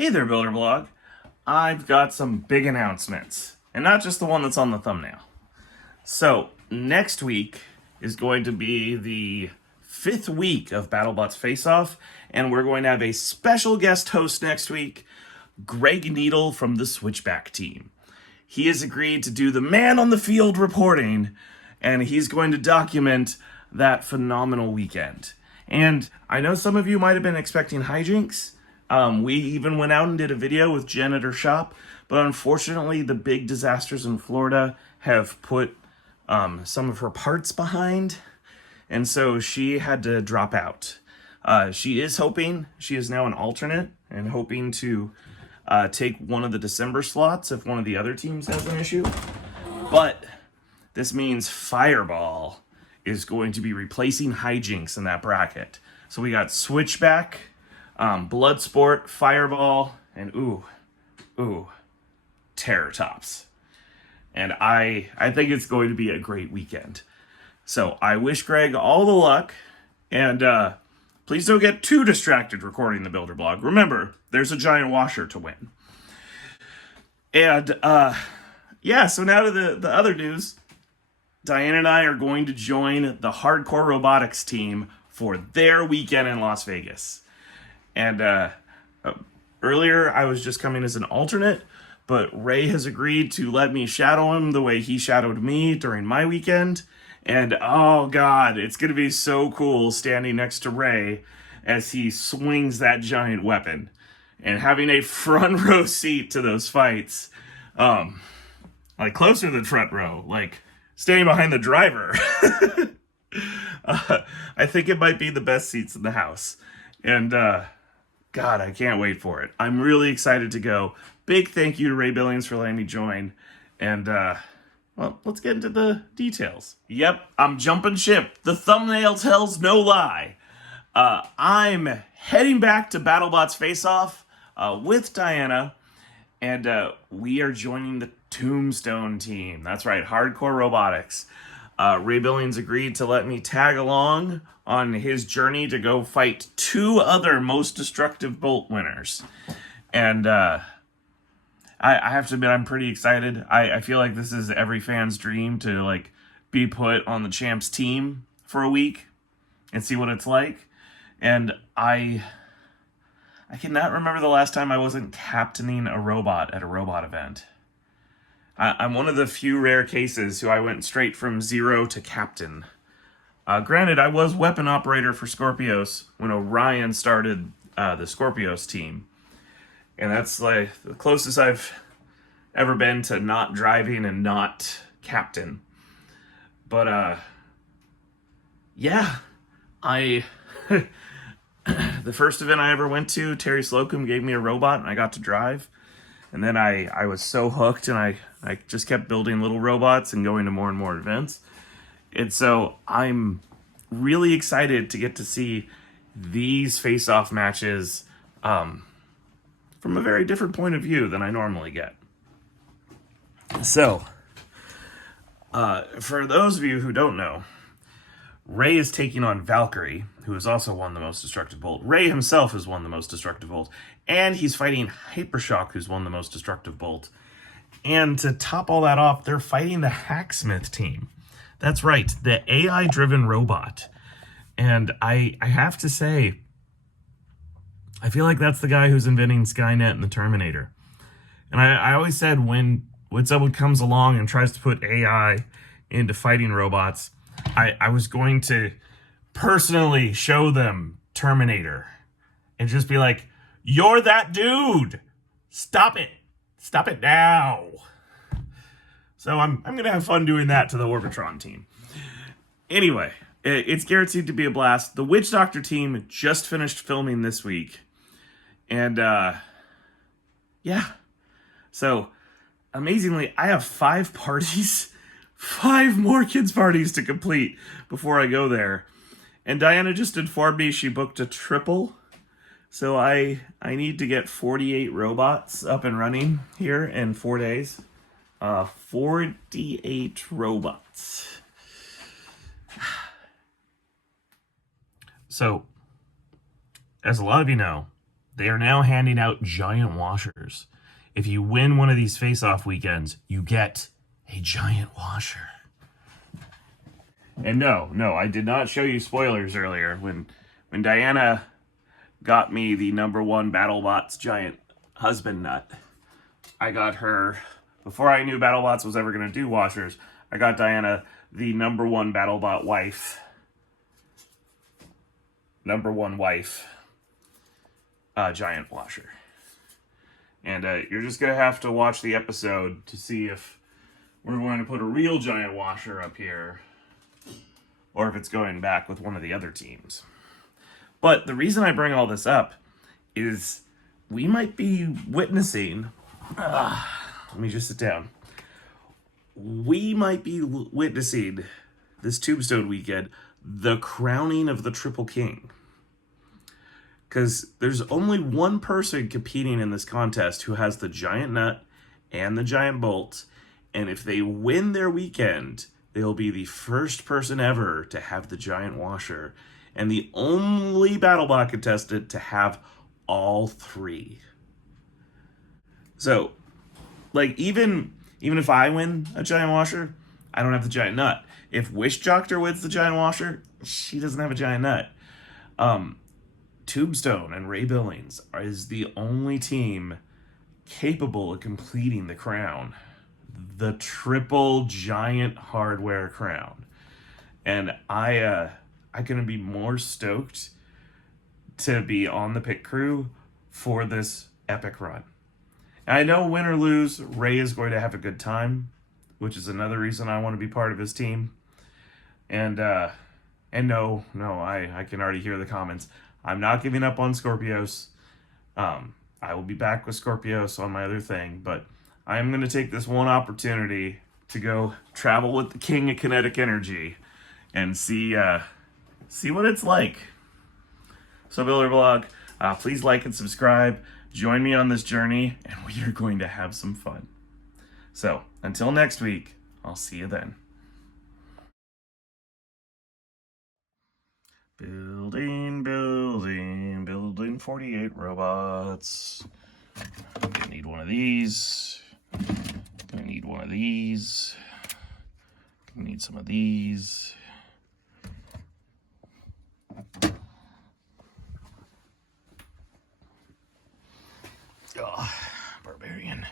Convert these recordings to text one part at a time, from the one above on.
Hey there, Builder Blog. I've got some big announcements, and not just the one that's on the thumbnail. So, next week is going to be the 5th week of Battlebots Face-off, and we're going to have a special guest host next week, Greg Needle from the Switchback team. He has agreed to do the man-on-the-field reporting, and he's going to document that phenomenal weekend. And I know some of you might have been expecting hijinks. We even went out and did a video with Jen at her shop, but unfortunately the big disasters in Florida have put some of her parts behind, and so she had to drop out. She is now an alternate, and hoping to take one of the December slots if one of the other teams has an issue. But this means Fireball is going to be replacing hijinks in that bracket. So we got Switchback, Bloodsport, Fireball, and Terror Tops. And I think it's going to be a great weekend. So I wish Greg all the luck, and please don't get too distracted recording the Builder Blog. Remember, there's a giant washer to win. And so now to the other news. Diane and I are going to join the Hardcore Robotics team for their weekend in Las Vegas. And earlier I was just coming as an alternate, but Ray has agreed to let me shadow him the way he shadowed me during my weekend. And oh god, it's going to be so cool standing next to Ray as he swings that giant weapon and having a front row seat to those fights. Like closer than front row, like standing behind the driver. I think it might be the best seats in the house. And God, I can't wait for it. I'm really excited to go. Big thank you to Ray Billings for letting me join. And, well, let's get into the details. Yep, I'm jumping ship. The thumbnail tells no lie. I'm heading back to Battlebots Face-off with Diana. And we are joining the Tombstone team. That's right, Hardcore Robotics. Ray Billings agreed to let me tag along on his journey to go fight 2 other most destructive bolt winners. And I have to admit, I'm pretty excited. I feel like this is every fan's dream to like be put on the champs team for a week and see what it's like. And I cannot remember the last time I wasn't captaining a robot at a robot event. I'm one of the few rare cases who I went straight from 0 to captain. Granted, I was weapon operator for Skorpios when Orion started the Skorpios team. And that's like the closest I've ever been to not driving and not captain. But, yeah, the first event I ever went to, Terry Slocum gave me a robot and I got to drive. And then I was so hooked, and I just kept building little robots and going to more and more events. And so I'm really excited to get to see these face-off matches from a very different point of view than I normally get. So, for those of you who don't know, Ray is taking on Valkyrie, who has also won the most destructive bolt. Ray himself has won the most destructive bolt. And he's fighting Hypershock, who's won the most destructive bolt. And to top all that off, they're fighting the Hacksmith team. That's right, the AI-driven robot. And I have to say, I feel like that's the guy who's inventing Skynet and the Terminator. And I always said when someone comes along and tries to put AI into fighting robots, I was going to personally show them Terminator and just be like, "You're that dude! Stop it! Stop it now!" So I'm going to have fun doing that to the Orbitron team. Anyway, it's guaranteed to be a blast. The Witch Doctor team just finished filming this week. And, yeah. So, amazingly, I have 5 parties. 5 more kids' parties to complete before I go there. And Diana just informed me she booked a triple. So I need to get 48 robots up and running here in 4 days. 48 robots. So, as a lot of you know, they are now handing out giant washers. If you win one of these face-off weekends, you get a giant washer. And no, I did not show you spoilers earlier. When Diana got me the #1 Battlebots giant husband nut, I got her, before I knew Battlebots was ever going to do washers, I got Diana the #1 Battlebot wife. #1 wife giant washer. And you're just going to have to watch the episode to see if we're going to put a real giant washer up here or if it's going back with one of the other teams. But the reason I bring all this up is we might be witnessing... let me just sit down. We might be witnessing this Tombstone weekend the crowning of the Triple King. Because there's only one person competing in this contest who has the giant nut and the giant bolt. And if they win their weekend, they'll be the first person ever to have the giant washer. And the only BattleBot contestant to have all three. So, like, even if I win a giant washer, I don't have the giant nut. If Wish Doctor wins the giant washer, she doesn't have a giant nut. Tombstone and Ray Billings is the only team capable of completing the crown. The triple giant hardware crown. And I couldn't be more stoked to be on the pit crew for this epic run. And I know win or lose, Ray is going to have a good time, which is another reason I want to be part of his team. And no, I can already hear the comments. I'm not giving up on Skorpios. I will be back with Skorpios on my other thing, but I'm going to take this one opportunity to go travel with the King of Kinetic Energy and see what it's like. So, Builder Blog, please like and subscribe. Join me on this journey, and we are going to have some fun. So, until next week, I'll see you then. Building 48 robots. I'm gonna need one of these. Gonna need one of these. Gonna need some of these. Oh, barbarian.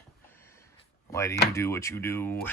Why do you do what you do?